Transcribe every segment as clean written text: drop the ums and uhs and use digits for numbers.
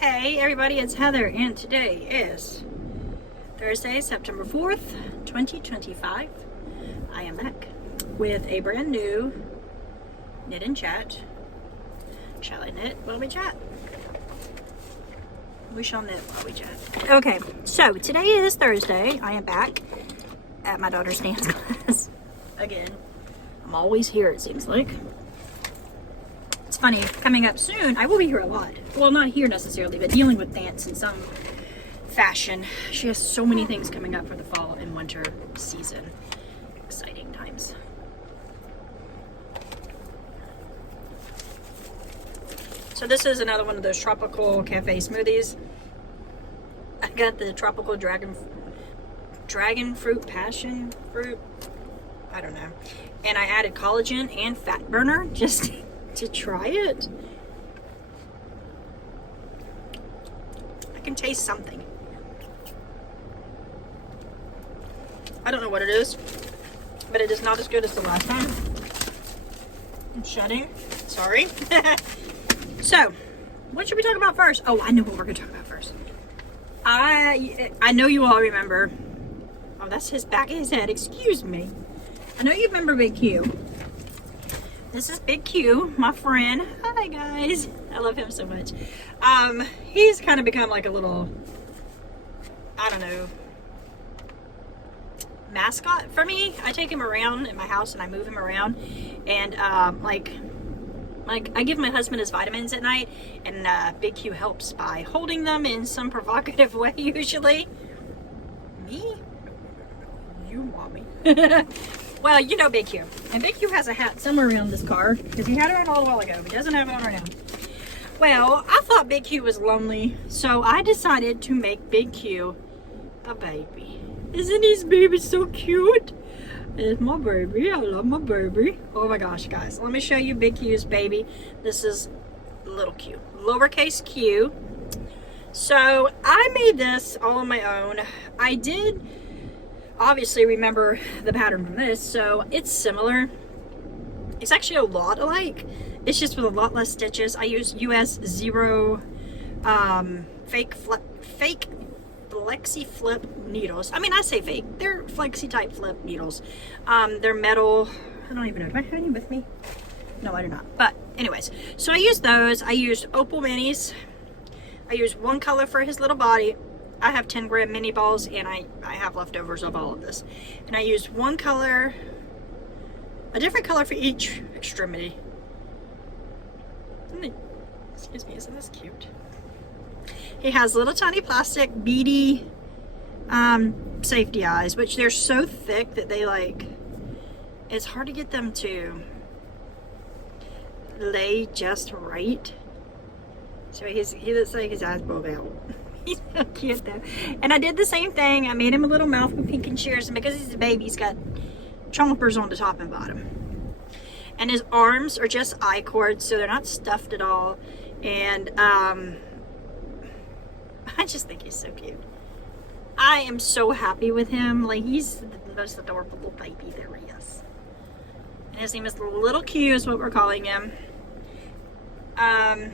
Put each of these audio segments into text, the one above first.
Hey everybody, it's Heather, and today is Thursday, September 4th, 2025. I am back with a brand new knit and chat. Shall I knit while we chat? We shall knit while we chat. Okay, so today is Thursday. I am back at my daughter's dance class. Again, I'm always here, it seems like. It's funny, coming up soon, I will be here a lot. Well, not here necessarily, but dealing with dance in some fashion. She has so many things coming up for the fall and winter season. Exciting times. So this is another one of those tropical cafe smoothies. I got the tropical dragon fruit, passion fruit, I don't know. And I added collagen and fat burner just to try it. I can taste something. I don't know what it is, but it is not as good as the last time. I'm shutting. Sorry. So, what should we talk about first? Oh, I know what we're going to talk about first. I know you all remember. Oh, that's his back of his head. Excuse me. I know you remember Big Q. This is Big Q, my friend. Hi guys. I love him so much. He's kind of become like a little, I don't know, mascot for me. I take him around in my house and I move him around, and like I give my husband his vitamins at night, and Big Q helps by holding them in some provocative way usually. Me? You want me? Well, you know Big Q. And Big Q has a hat somewhere around this car, because he had it on a little while ago, but doesn't have it on right now. Well, I thought Big Q was lonely, so I decided to make Big Q a baby. Isn't his baby so cute? It's my baby. I love my baby. Oh my gosh, guys. Let me show you Big Q's baby. This is little Q. Lowercase q. So, I made this all on my own. I did obviously remember the pattern from this, so it's similar. It's actually a lot alike. It's just with a lot less stitches. I use US 0 fake flexi flip needles. I mean, I say fake. They're flexi type flip needles. They're metal. I don't even know. Do I have any with me? No, I do not. But anyways, so I used those. I used opal minis. I used one color for his little body. I have 10 gram mini balls, and I have leftovers of all of this. And I used one color, a different color for each extremity. Excuse me, isn't this cute? He has little tiny plastic beady safety eyes, which they're so thick that they it's hard to get them to lay just right. So he looks like his eyes bulb out. He's so cute though. And I did the same thing. I made him a little mouth with pink and shears, and because he's a baby, he's got chompers on the top and bottom. And his arms are just I-cords, so they're not stuffed at all. And I just think he's so cute. I am so happy with him. Like, he's the most adorable little baby there is. And his name is Little Q, is what we're calling him. I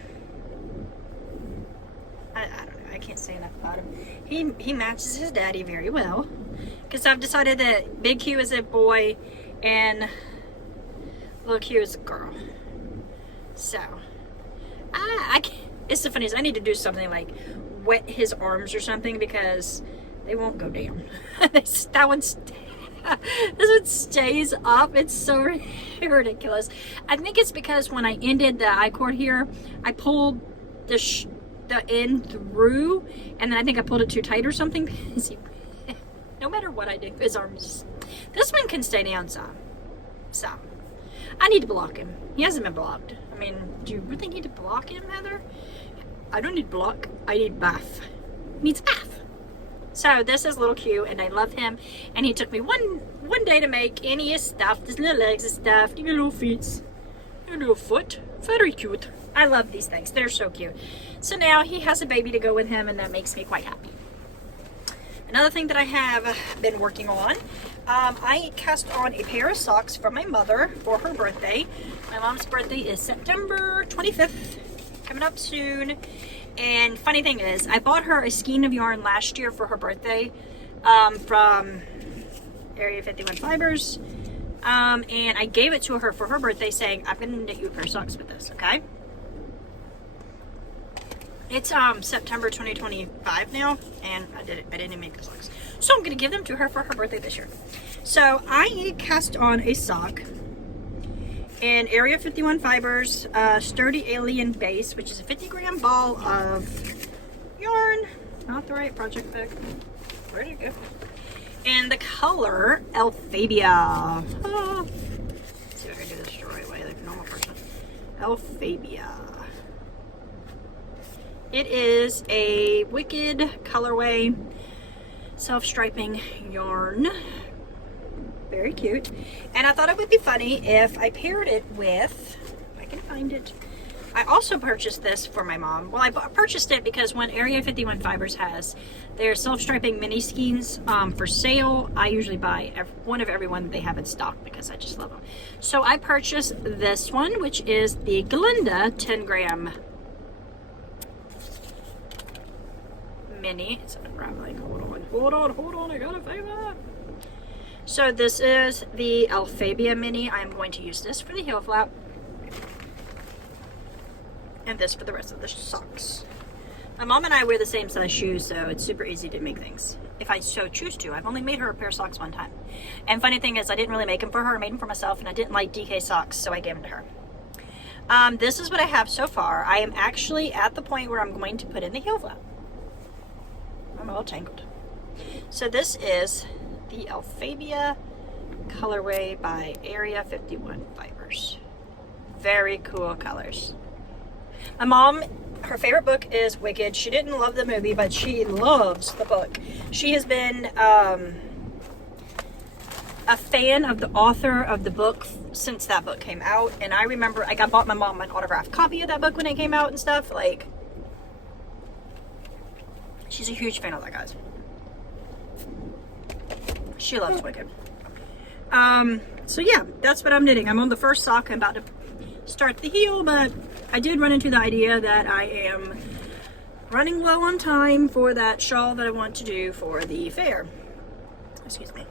don't know. I can't say enough about him. He matches his daddy very well, because I've decided that Big Q is a boy and Little Q is a girl. So I can't, it's the funniest. I need to do something like wet his arms or something, because they won't go down. This one stays up. It's so ridiculous. I think it's because when I ended the I-cord here, I pulled the end through, and then I think I pulled it too tight or something. No matter what I do, his arms, this one can stay down some. I need to block him. He hasn't been blocked. I mean, do you really need to block him, Heather? I don't need block. I need bath. He needs bath. So this is Little Q, and I love him. And he took me one day to make, and he is stuffed. His little legs are stuffed. Your little feet. Your little foot. Very cute. I love these things. They're so cute. So now he has a baby to go with him, and that makes me quite happy. Another thing that I have been working on, I cast on a pair of socks for my mother for her birthday. My mom's birthday is September 25th, coming up soon. And funny thing is, I bought her a skein of yarn last year for her birthday from Area 51 Fibers. And I gave it to her for her birthday saying, I'm going to knit you a pair of socks with this, okay? It's September 2025 now, and I didn't make the socks. So I'm going to give them to her for her birthday this year. So I cast on a sock in Area 51 Fibers, Sturdy Alien Base, which is a 50-gram ball of yarn. Not the right project pick. Where'd it go? And the color Alphabia. Let's see if I can do this the right way, like a normal person. Alphabia. It is a Wicked colorway, self-striping yarn. Very cute. And I thought it would be funny if I paired it with, if I can find it. I also purchased this for my mom. Well, I purchased it because when Area 51 Fibers has their self-striping mini skeins for sale, I usually buy one of every one they have in stock because I just love them. So I purchased this one, which is the Glinda 10-gram mini. It's unraveling. Hold on. I got a favor. So this is the Alphabia mini. I'm going to use this for the heel flap. And this for the rest of the socks. My mom and I wear the same size shoes, so it's super easy to make things if I so choose to. I've only made her a pair of socks one time. And funny thing is, I didn't really make them for her. I made them for myself, and I didn't like DK socks, so I gave them to her. This is what I have so far. I am actually at the point where I'm going to put in the heel flap. I'm all tangled. So this is the Alphabia colorway by Area 51 Fibers. Very cool colors. My mom, her favorite book is Wicked. She didn't love the movie, but she loves the book. She has been a fan of the author of the book since that book came out. And I remember I bought my mom an autographed copy of that book when it came out and stuff. Like, she's a huge fan of that, guys. She loves Wicked. So yeah, that's what I'm knitting. I'm on the first sock. I'm about to start the heel, but I did run into the idea that I am running low on time for that shawl that I want to do for the fair. Excuse me.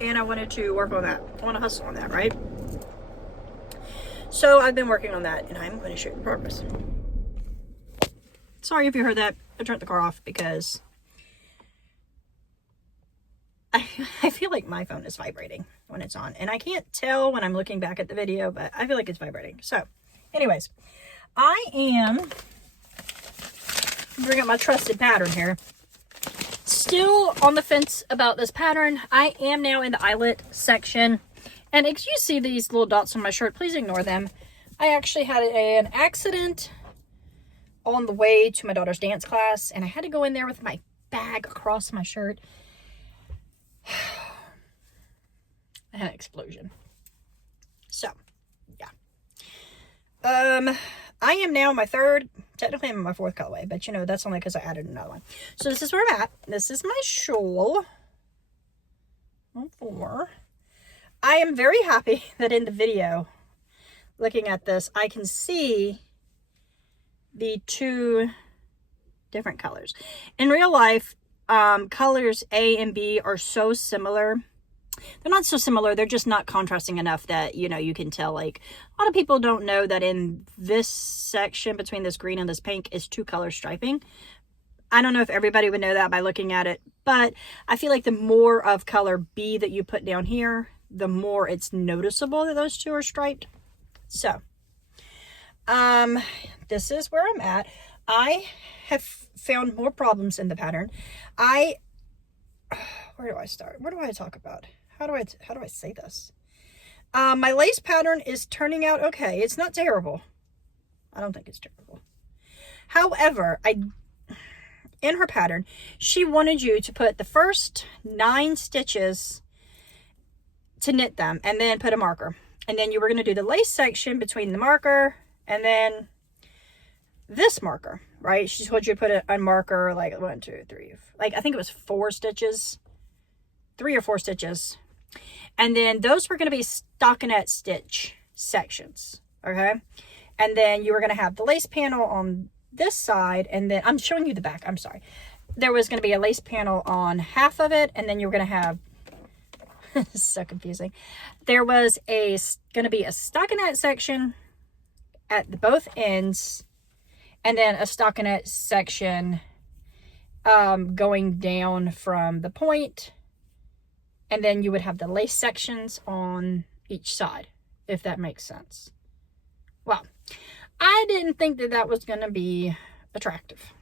And I wanted to work on that. I want to hustle on that, right? So I've been working on that, and I'm going to show you the progress. Sorry if you heard that. I turned the car off because I feel like my phone is vibrating when it's on. And I can't tell when I'm looking back at the video, but I feel like it's vibrating. So, anyways, I am, bring up my trusted pattern here. Still on the fence about this pattern. I am now in the eyelet section. And if you see these little dots on my shirt, please ignore them. I actually had an accident on the way to my daughter's dance class, and I had to go in there with my bag across my shirt. I had an explosion. So, yeah. I am now my third, technically I'm in my fourth colorway, but you know, that's only because I added another one. So this is where I'm at. This is my shawl. 4. I am very happy that in the video, looking at this, I can see the two different colors. In real life, colors A and B are so similar. They're not so similar, they're just not contrasting enough that, you know, you can tell. Like, a lot of people don't know that in this section between this green and this pink is 2 color striping. I don't know if everybody would know that by looking at it, but I feel like the more of color B that you put down here, the more it's noticeable that those 2 are striped. So, this is where I'm at. I have found more problems in the pattern. Where do I start? What do I talk about? How do I say this? My lace pattern is turning out okay. It's not terrible. I don't think it's terrible. However, in her pattern, she wanted you to put the first 9 stitches to knit them and then put a marker. And then you were going to do the lace section between the marker and then this marker, right? She told you to put a marker like 1, 2, 3, like I think it was 4 stitches, 3 or 4 stitches. And then those were going to be stockinette stitch sections, okay? And then you were going to have the lace panel on this side, and then I'm showing you the back. I'm sorry. There was going to be a lace panel on half of it, and then you were going to have this is so confusing. There was going to be a stockinette section at both ends, and then a stockinette section going down from the point, and then you would have the lace sections on each side, if that makes sense. Well, I didn't think that that was going to be attractive.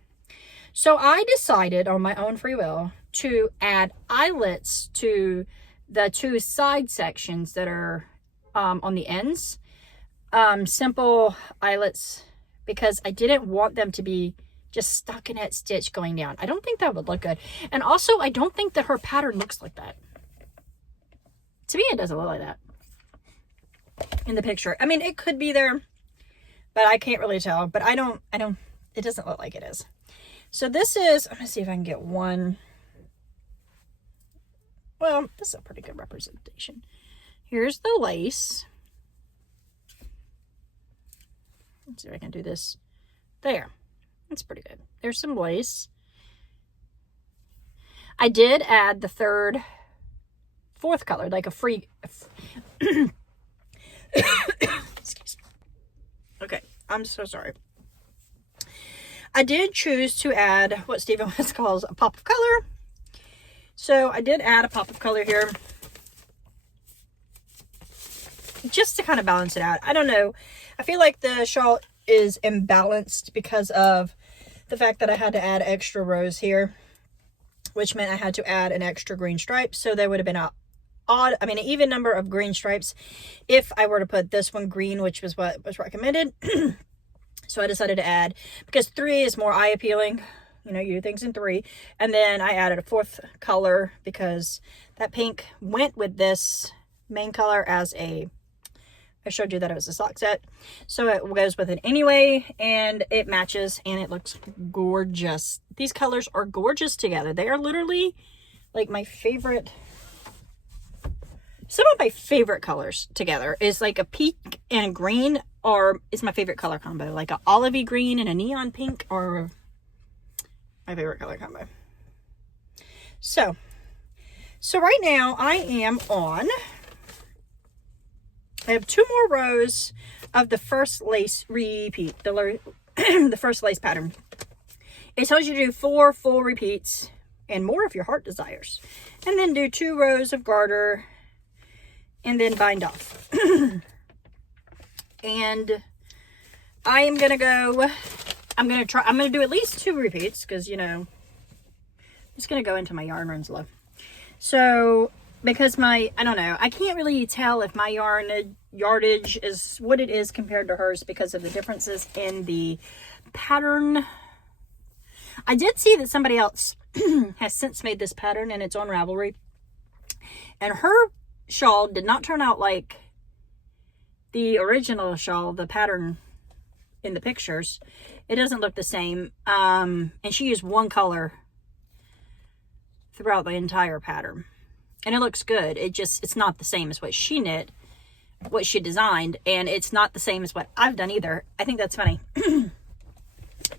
So I decided on my own free will to add eyelets to the two side sections that are on the ends. Simple eyelets, because I didn't want them to be just stockinette stitch going down. I don't think that would look good. And also, I don't think that her pattern looks like that. To me, it doesn't look like that in the picture. I mean, it could be there, but I can't really tell. But it doesn't look like it is. So this is, I'm going to see if I can get one. Well, this is a pretty good representation. Here's the lace. Let's see if I can do this. There. That's pretty good. There's some lace. I did add the fourth color, like a free... Excuse me. Okay, I'm so sorry. I did choose to add what Stephen West calls a pop of color. So I did add a pop of color here, just to kind of balance it out. I don't know. I feel like the shawl is imbalanced because of the fact that I had to add extra rows here, which meant I had to add an extra green stripe. So there would have been an even number of green stripes if I were to put this one green, which was what was recommended. So I decided to add, because 3 is more eye appealing. You know, you do things in 3. And then I added a 4th color because that pink went with this main color as I showed you that it was a sock set. So it goes with it anyway, and it matches, and it looks gorgeous. These colors are gorgeous together. They are literally like my favorite. Some of my favorite colors together is like a pink and a green, or is my favorite color combo. Like an olivey green and a neon pink, or my favorite color combo. So right now I have 2 more rows of the first lace repeat, the first lace pattern. It tells you to do 4 full repeats and more if your heart desires. And then do 2 rows of garter and then bind off. And I am going to go, I'm going to do at least 2 repeats because, you know, I'm just going to go into my yarn runs low. So, because I don't know, I can't really tell if my yardage is what it is compared to hers because of the differences in the pattern. I did see that somebody else has since made this pattern, and it's on Ravelry. And her shawl did not turn out like the original shawl, the pattern in the pictures. It doesn't look the same. And she used 1 color throughout the entire pattern. And it looks good. It's not the same as what she knit, what she designed, and it's not the same as what I've done either. I think that's funny.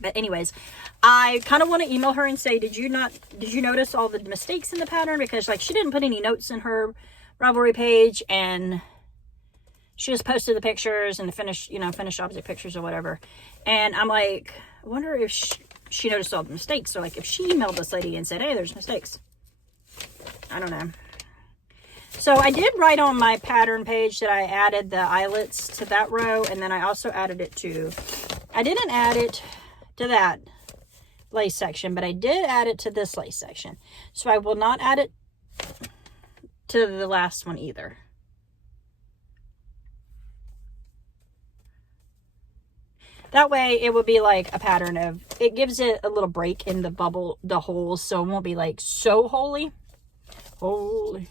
But anyways, I kind of want to email her and say, did you notice all the mistakes in the pattern? Because like she didn't put any notes in her Ravelry page, and she just posted the pictures and the finished object pictures or whatever. And I'm like, I wonder if she noticed all the mistakes. So like if she emailed this lady and said, hey, there's mistakes. I don't know. So I did write on my pattern page that I added the eyelets to that row, and then I also added it to, I didn't add it to that lace section, but I did add it to this lace section. So I will not add it to the last one either. That way it will be like a pattern of, it gives it a little break in the bubble, the holes, so it won't be like so holy. Holy.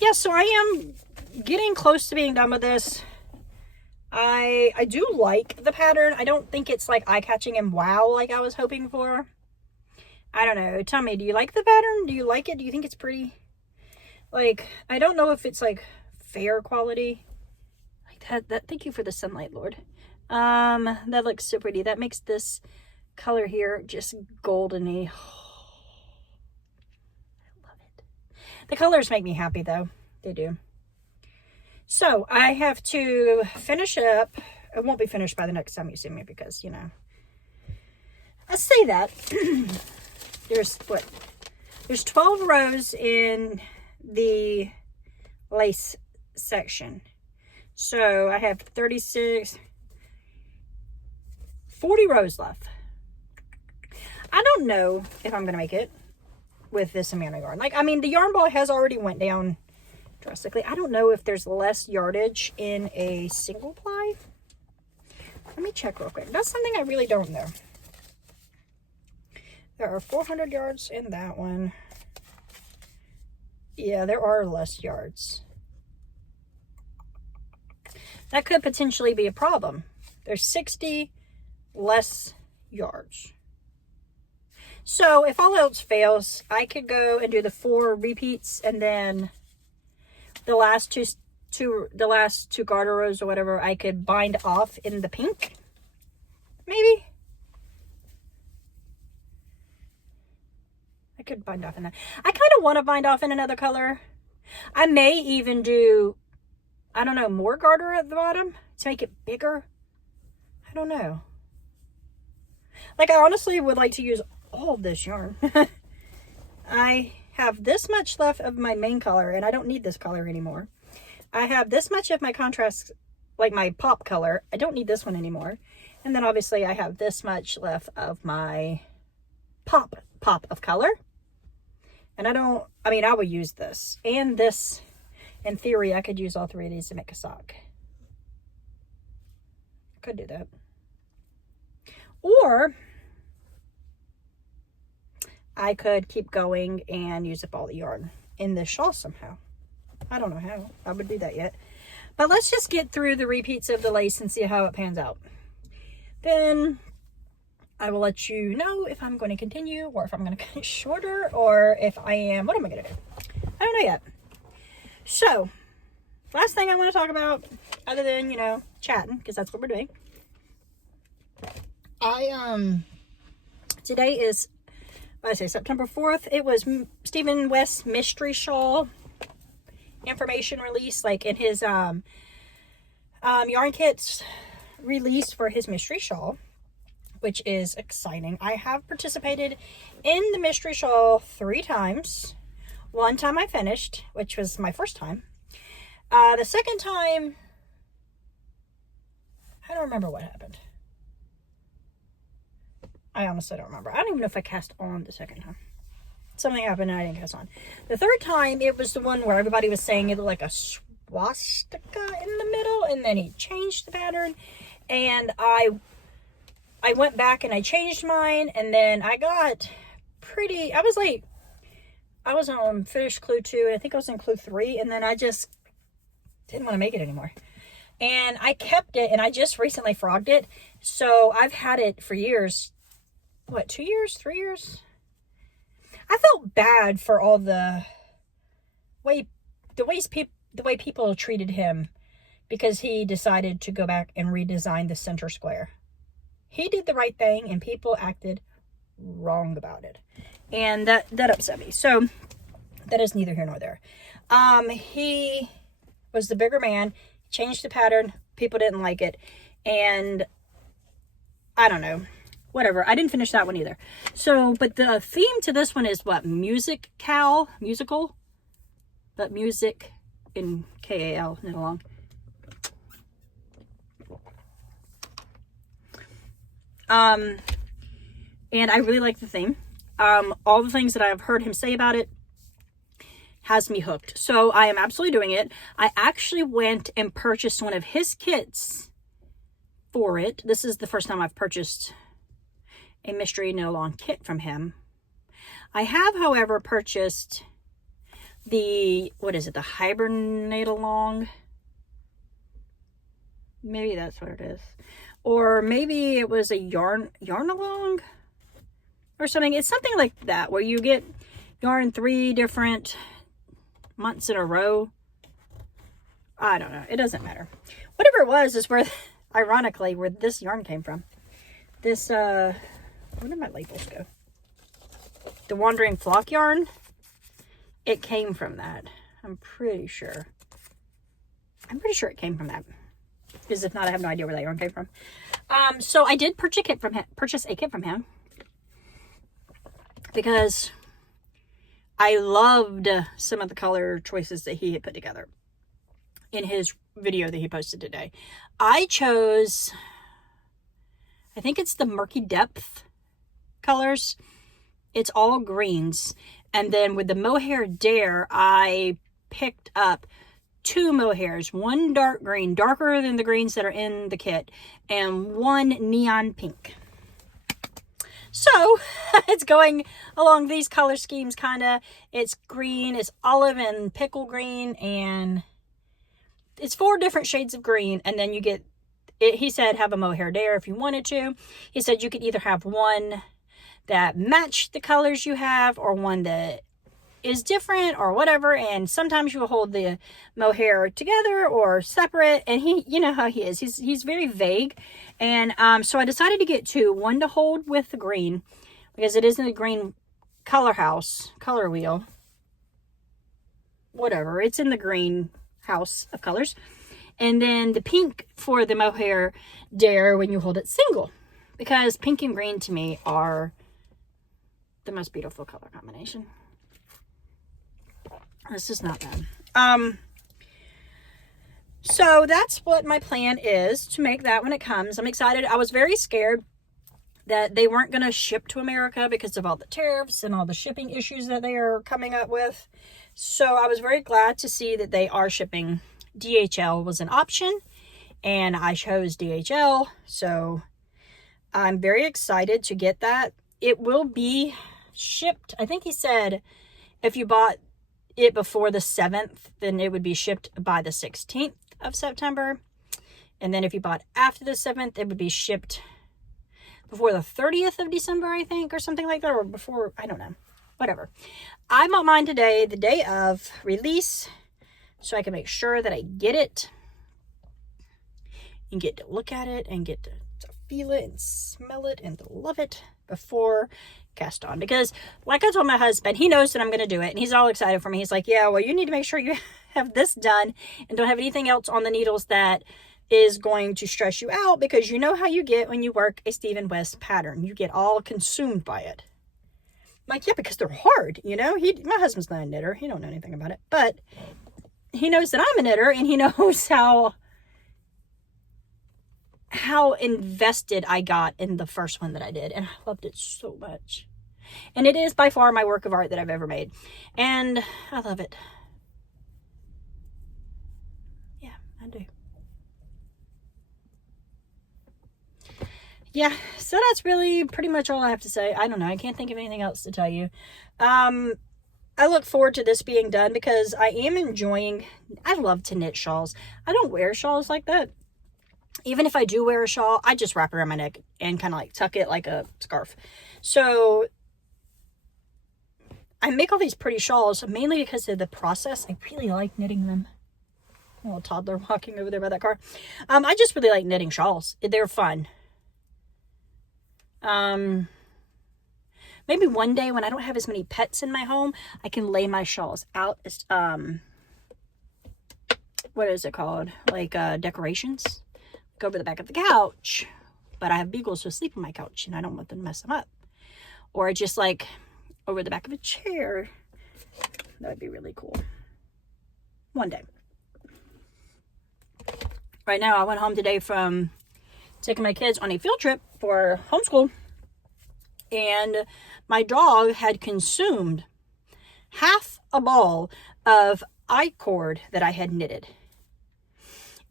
Yeah, so I am getting close to being done with this. I do like the pattern. I don't think it's like eye-catching and wow like I was hoping for. I don't know. Tell me, do you like the pattern? Do you like it? Do you think it's pretty? Like, I don't know if it's like fair quality. Thank you for the sunlight, Lord. That looks so pretty. That makes this color here just goldeny. I love it. The colors make me happy though. They do. So I have to finish up. It won't be finished by the next time you see me because, you know, I say that. There's 12 rows in the lace section. So I have 40 rows left. I don't know if I'm going to make it with this amount of yarn. Like, I mean, the yarn ball has already went down drastically. I don't know if there's less yardage in a single ply. Let me check real quick. That's something I really don't know. There are 400 yards in that one. Yeah, there are less yards. That could potentially be a problem. There's 60 less yards. So if all else fails, I could go and do the 4 repeats and then the last two garter rows or whatever I could bind off in the pink. Maybe. I could bind off in that. I kind of want to bind off in another color. I may even do, I don't know, more garter at the bottom to make it bigger. I don't know. Like, I honestly would like to use all of this yarn. I have this much left of my main color, and I don't need this color anymore. I have this much of my contrast, like my pop color. I don't need this one anymore. And then obviously I have this much left of my pop of color. And I would use this. And this, in theory, I could use all 3 of these to make a sock. I could do that. Or I could keep going and use up all the yarn in this shawl somehow. I don't know how I would do that yet. But let's just get through the repeats of the lace and see how it pans out. Then I will let you know if I'm going to continue or if I'm going to cut it shorter or if I am, what am I going to do? I don't know yet. So, last thing I want to talk about, other than, you know, chatting, because that's what we're doing. Today is, what did I say, September 4th. It was Stephen West's mystery shawl information release, like in his yarn kits released for his mystery shawl, which is exciting. I have participated in the mystery shawl 3 times. One time I finished, which was my first time. The second time, I don't remember what happened. I honestly don't remember. I don't even know if I cast on the second time. Something happened and I didn't cast on. The third time, it was the one where everybody was saying it looked like a swastika in the middle, and then he changed the pattern, and I went back and I changed mine, and then I got pretty, I was on finished clue 2, and I think I was in clue 3, and then I just didn't want to make it anymore. And I kept it, and I just recently frogged it, so I've had it for years. What, 2 years, 3 years? I felt bad for all the way people treated him because he decided to go back and redesign the center square. He did the right thing and people acted wrong about it. And that upset me. So that is neither here nor there. He was the bigger man, changed the pattern, people didn't like it, and I don't know. Whatever. I didn't finish that one either. So, but the theme to this one is what? Musical? But music in K-A-L, knit along. And I really like the theme. All the things that I've heard him say about it has me hooked. So I am absolutely doing it. I actually went and purchased one of his kits for it. This is the first time I've purchased a mystery knit along kit from him. I have, however, purchased the, what is it, the hibernate along? Maybe that's what it is. Or maybe it was a yarn along or something. It's something like that where you get yarn 3 different months in a row. I don't know. It doesn't matter. Whatever it was is where, ironically, where this yarn came from. This, where did my labels go? The Wandering Flock yarn. It came from that. I'm pretty sure. It came from that. Because if not, I have no idea where that yarn came from. So I did purchase a kit from him. Because I loved some of the color choices that he had put together in his video that he posted today. I chose, I think it's the Murky Depth colors. It's all greens. And then with the Mohair Dare, I picked up 2 mohairs, one dark green, darker than the greens that are in the kit, and one neon pink. So it's going along these color schemes, kind of. It's green, it's olive and pickle green, and it's 4 different shades of green. And then you get it. He said have a Mohair Dare if you wanted to. He said you could either have one that matched the colors you have, or one that is different or whatever. And sometimes you will hold the mohair together or separate, and he, you know how he is, he's very vague. And so I decided to get 2, one to hold with the green, because it is in the green color wheel, whatever, it's in the green house of colors, and then the pink for the Mohair Dare when you hold it single, because pink and green to me are the most beautiful color combination. This is not bad. So that's what my plan is, to make that when it comes. I'm excited. I was very scared that they weren't going to ship to America because of all the tariffs and all the shipping issues that they are coming up with. So I was very glad to see that they are shipping. DHL was an option, and I chose DHL. So I'm very excited to get that. It will be shipped. I think he said if you bought it before the 7th, then it would be shipped by the 16th of September. And then if you bought after the 7th, it would be shipped before the 30th of December, I think, or something like that, or before, I don't know, whatever. I bought mine today, the day of release, so I can make sure that I get it and get to look at it and get to feel it and smell it and to love it before cast on. Because like I told my husband, he knows that I'm going to do it, and he's all excited for me. He's like, yeah, well, you need to make sure you have this done and don't have anything else on the needles that is going to stress you out, because you know how you get when you work a Stephen West pattern. You get all consumed by it. I'm like, yeah, because they're hard, you know. My husband's not a knitter. He don't know anything about it, but he knows that I'm a knitter, and he knows how invested I got in the first one that I did, and I loved it so much. And it is by far my work of art that I've ever made, and I love it. Yeah, I do. Yeah, so that's really pretty much all I have to say. I don't know, I can't think of anything else to tell you. I look forward to this being done, because I am enjoying, I love to knit shawls. I don't wear shawls like that. Even if I do wear a shawl, I just wrap it around my neck and kind of like tuck it like a scarf. So I make all these pretty shawls mainly because of the process. I really like knitting them. A little toddler walking over there by that car. I just really like knitting shawls. They're fun. Maybe one day when I don't have as many pets in my home, I can lay my shawls out as, what is it called? Like, decorations. Like over the back of the couch. But I have beagles who sleep on my couch, and I don't want them to mess them up. Or just like over the back of a chair. That would be really cool. One day. Right now, I went home today from taking my kids on a field trip for homeschool, and my dog had consumed half a ball of I-cord that I had knitted.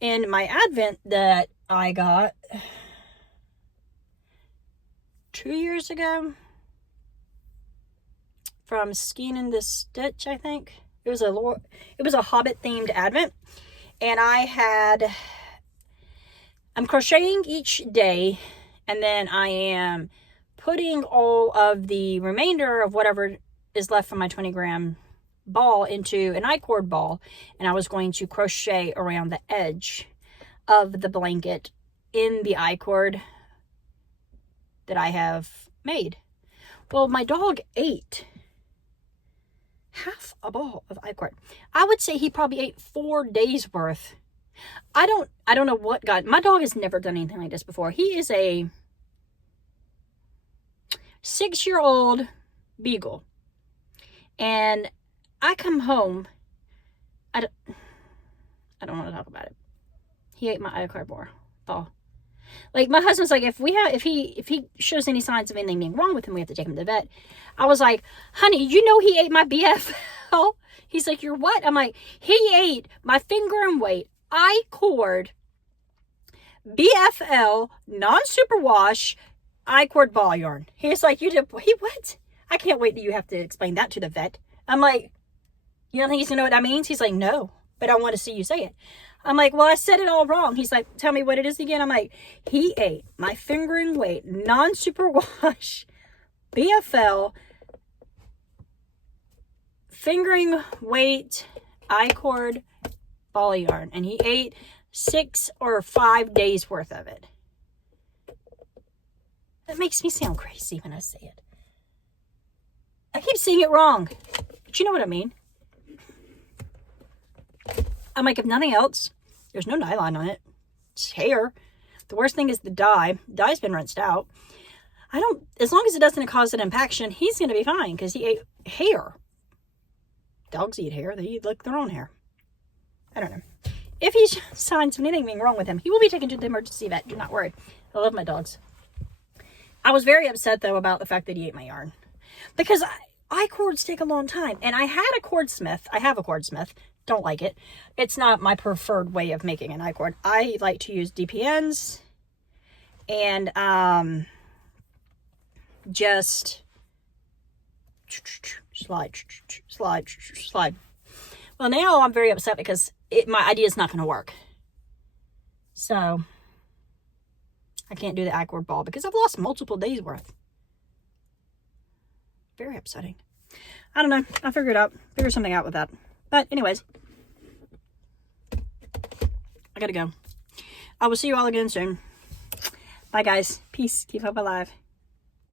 And my Advent that I got 2 years ago from Skein and the Stitch, I think. It was a Hobbit themed Advent, and I'm crocheting each day, and then I am putting all of the remainder of whatever is left from my 20 gram ball into an I-cord ball, and I was going to crochet around the edge of the blanket in the I-cord that I have made. Well, my dog ate half a ball of I-cord. I would say he probably ate 4 days worth. I don't know what God, my dog has never done anything like this before. He is a 6-year-old beagle. And I come home, I don't want to talk about it. He ate my I-cord ball. Like, my husband's like, if he shows any signs of anything being wrong with him, we have to take him to the vet. I was like, honey, you know he ate my BFL? He's like, you're what? I'm like, he ate my finger and weight I-cord BFL non-superwash I-cord ball yarn. He's like, you did, what? I can't wait till you have to explain that to the vet. I'm like, you don't think he's gonna know what that means? He's like, no, but I want to see you say it. I'm like, well, I said it all wrong. He's like, tell me what it is again. I'm like, he ate my fingering weight non-superwash BFL fingering weight I-cord ball yarn, and he ate 6 or 5 days worth of it. That makes me sound crazy when I say it. I keep saying it wrong, but you know what I mean. I'm like, if nothing else, there's no nylon on it. It's hair. The worst thing is the dye. The dye's been rinsed out. As long as it doesn't cause an impaction, he's going to be fine because he ate hair. Dogs eat hair. They eat like their own hair. I don't know. If he signs of anything being wrong with him, he will be taken to the emergency vet. Do not worry. I love my dogs. I was very upset, though, about the fact that he ate my yarn. Because I-cords take a long time. And I had a cordsmith. I have a cordsmith. Don't like it. It's not my preferred way of making an I-cord. I like to use DPNs. And just slide. Well, now I'm very upset because my idea is not going to work. So I can't do the I-cord ball because I've lost multiple days worth. Very upsetting. I don't know. I'll figure it out. Figure something out with that. But anyways, I gotta go. I will see you all again soon. Bye, guys. Peace. Keep hope alive.